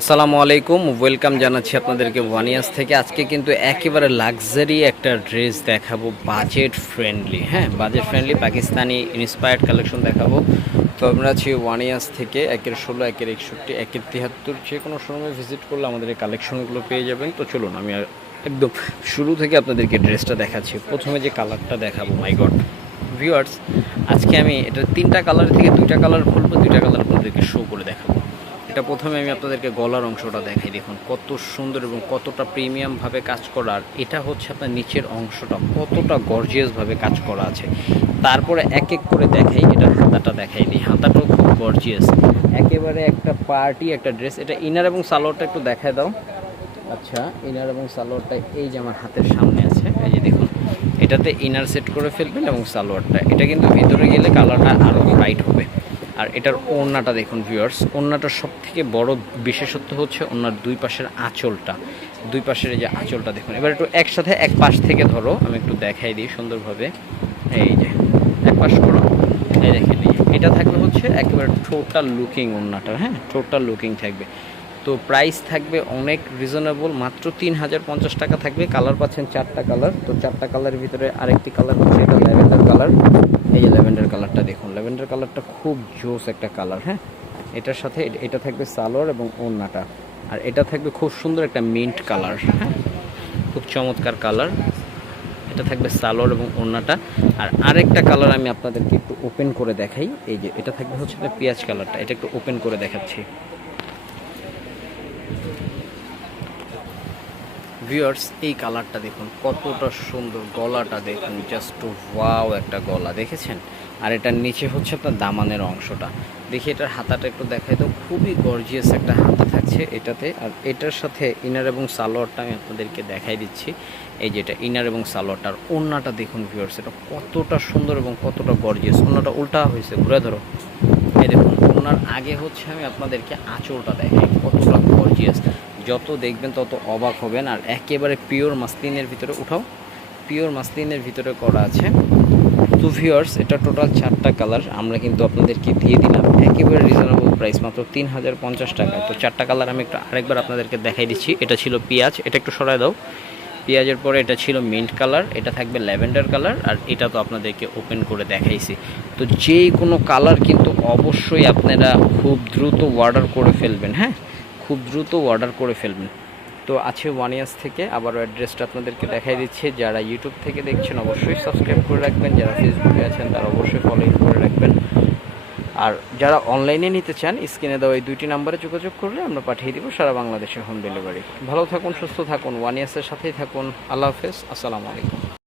আসসালামু আলাইকুম ওয়েলকাম জানাচ্ছি আপনাদেরকে ওয়ানিয়াস থেকে। আজকে কিন্তু একেবারে লাক্সারি একটা ড্রেস দেখাবো বাজেট ফ্রেন্ডলি হ্যাঁ budget friendly Pakistani inspired collection দেখাবো। তো আমরা আছি ওয়ানিয়াস থেকে, একের ষোলো, একের একষট্টি, একের তিয়াত্তর যে কোনো সময় ভিজিট করলে আমাদের এই কালেকশনগুলো পেয়ে যাবেন। তো চলুন, আমি একদম শুরু থেকে আপনাদেরকে ড্রেসটা দেখাচ্ছি। প্রথমে যে কালারটা দেখাবো মাই গড ভিউয়ার্স আজকে আমি এটা তিনটা কালার থেকে দুইটা কালার খুলবো, দুইটা কালার আপনাদেরকে শো করে দেখাবো। এটা প্রথমে আমি আপনাদেরকে গলার অংশটা দেখাই, দেখুন কত সুন্দর এবং কতটা প্রিমিয়ামভাবে কাজ করা, আর এটা হচ্ছে আপনার নিচের অংশটা, কতটা গর্জিয়াসভাবে কাজ করা আছে। তারপরে এক এক করে দেখাই এটার হাতাটা দেখাই দিই হাতাটাও খুব গর্জিয়াস একেবারে একটা পার্টি একটা ড্রেস এটা ইনার এবং সালোয়ারটা একটু দেখায় দাও। আচ্ছা ইনার এবং সালোয়ারটা এই যে আমার হাতের সামনে আছে, এই যে দেখুন, এটাতে ইনার সেট করে ফেলবেন এবং সালোয়ারটা, এটা কিন্তু ভিতরে গেলে কালারটা আরও ব্রাইট হবে। আর এটার ওড়নাটা দেখুন ভিউয়ার্স ওড়নাটার সব থেকে বড় বিশেষত্ব হচ্ছে ওনার দুই পাশের আঁচলটা। দুই পাশের যে আঁচলটা দেখুন। এবার একটু একসাথে এক পাশ থেকে ধরো, আমি একটু দেখাই দিই সুন্দরভাবে। এই যে, এক পাশ করো। এই দেখে নিই এটা থাকলে হচ্ছে একেবারে টোটাল লুকিং ওড়নাটা হ্যাঁ? টোটাল লুকিং থাকবে। তো প্রাইস থাকবে অনেক রিজনেবল মাত্র তিন হাজার পঞ্চাশ টাকা থাকবে। কালার পাচ্ছেন চারটা কালার তো চারটা কালারের ভিতরে আরেকটি কালার হচ্ছে এটা ল্যাভেন্ডার কালার এই যে ল্যাভেন্ডার কালারটা দেখুন ল্যাভেন্ডার কালারটা খুব জোস একটা কালার হ্যাঁ? এটার সাথে এটা থাকবে সালোয়ার এবং ওড়নাটা। আর এটা থাকবে খুব সুন্দর একটা মিন্ট কালার হ্যাঁ? খুব চমৎকার কালার এটা থাকবে সালোয়ার এবং ওড়নাটা। আর আরেকটা কালার আমি আপনাদেরকে একটু ওপেন করে দেখাই। এই যে এটা থাকবে হচ্ছে পেঁয়াজ কালারটা এটা একটু ওপেন করে দেখাচ্ছি। ভিউয়ার্স এই কালারটা দেখুন, কতটা সুন্দর গলাটা দেখুন জাস্ট ওয়াও একটা গলা, দেখেছেন? আর এটার নিচে হচ্ছে আপনার দামানের অংশটা। দেখি এটার হাতাটা একটু দেখাই তো, খুবই গর্জিয়াস একটা হাতা থাকছে এটাতে। আর এটার সাথে ইনার এবং সালোয়ারটা আমি আপনাদেরকে দেখাই দিচ্ছি। এই যেটা ইনার এবং সালোয়ারটার ওড়নাটা দেখুন ভিউয়ার্স এটা কতটা সুন্দর এবং কতটা গর্জিয়াস ওড়নাটা উল্টা হয়েছে, ঘুরে ধরো। ওনার আগে হচ্ছে আমি আপনাদেরকে আঁচলটা দেখাই। কতটা গর্জিয়াস যত দেখবেন তত অবাক হবেন। আর একেবারে পিওর মাসলিনের ভিতরে উঠাও। পিওর মাসলিনের ভিতরে করা আছে। টু ভিউয়ার্স এটা টোটাল চারটা কালার আমরা কিন্তু আপনাদেরকে দিয়ে দিলাম। একেবারে রিজনেবল প্রাইস মাত্র তিন হাজার পঞ্চাশ টাকা। তো চারটা কালার আমি একটু আরেকবার আপনাদেরকে দেখাই দিচ্ছি। এটা ছিল পেঁয়াজ। এটা একটু সরাই দাও। পেঁয়াজের পরে এটা ছিল মিন্ট কালার এটা থাকবে ল্যাভেন্ডার কালার আর এটা তো আপনাদেরকে ওপেন করে দেখাইছি। তো যে কোনো কালার কিন্তু অবশ্যই আপনারা খুব দ্রুত অর্ডার করে ফেলবেন হ্যাঁ? খুব দ্রুত অর্ডার করে ফেলবেন। তো আছে ওয়ান ইয়ার্স থেকে, আবারও অ্যাড্রেসটা আপনাদেরকে দেখাই দিচ্ছে। যারা ইউটিউব থেকে দেখছেন, অবশ্যই সাবস্ক্রাইব করে রাখবেন। যারা ফেসবুকে আছেন, তারা অবশ্যই ফলো করে রাখবেন। আর যারা অনলাইনে নিতে চান, স্ক্রিনে দেওয়া এই দুইটি নাম্বারে যোগাযোগ করলে আমরা পাঠিয়ে দেবো সারা বাংলাদেশের হোম ডেলিভারি ভালো থাকুন, সুস্থ থাকুন ওয়ান ইয়ার্সের সাথেই থাকুন। আল্লাহ হাফেজ, আসসালামু আলাইকুম।